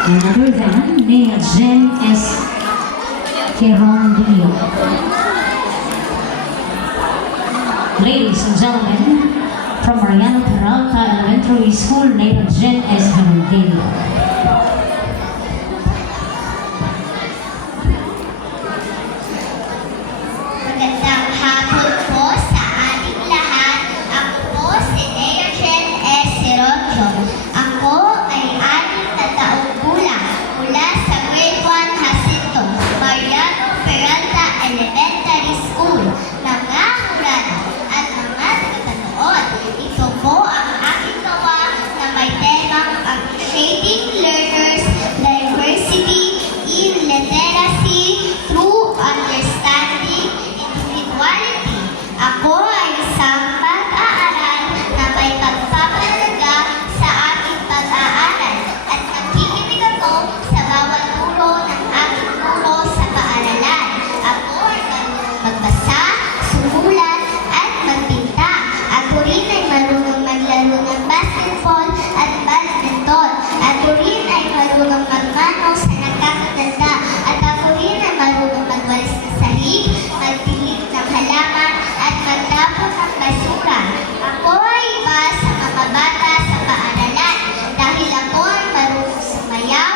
Another than Nea Jen S. Querondio. Ladies and gentlemen, from Mariano Peralta Elementary School, Nea Jen S. Querondio. Magandang hapon po sa ating lahat. Ako po si Nea Jen S. Querondio. Ako ay 6 na taong gulang mula sa Grade 1 Jacinto, Mariano Peralta Elementary School. Mga hurado at mga tagapanood, ito po ang aking gawa na may temang Appreciating Learners' Diversity in Literacy through Understanding Individuality. Ako ay isang mag-aaral na may pagpapahalaga sa aking pag-aaral at nakikinig ako sa bawat turo ng aking guro sa paaralan. Ako ay marunong magbasa, sumulat, at magpinta. Ako rin ay marunong maglaro ng basketball at badminton. Ako rin ay marunong magmano sa nakakatanda. At ako rin ay marunong magwalis ng sahig, magdilig ng halaman, at magtapon ng basura. Ako ay iba sa mga bata sa paaralan dahil ako ay marunong sumayaw,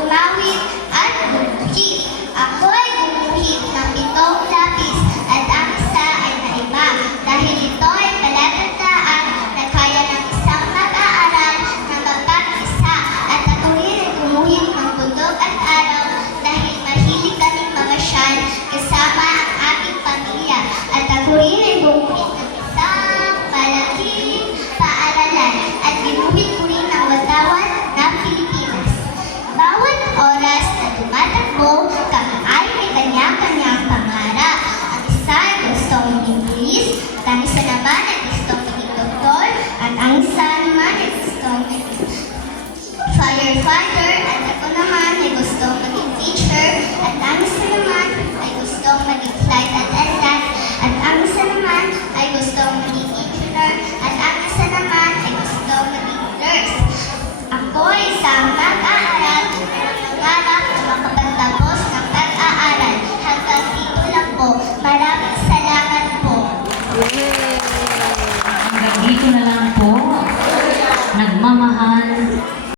umawit, at gumuhit. Ako ay gumuhit ng 7 lapis at ang isa ay naiba dahil ito ay palatandaan na kaya ng isang mag-aaral na magpag-isa. At ako rin ay gumuhit ng bundok at araw dahil mahilig kaming mamasyal kasama ang aming pamilya. At ako rin ay gumuhit ng isang malaking paaralan at ginuhit ko rin ang watawan ng Pilipinas. Bawat oras na tumatakbo, kami ay may kanya-kanyang pangarap. Ang isa ay gusto maging pulis, at ang isa naman ay gusto maging doktor, at ang isa naman ay gusto maging firefighter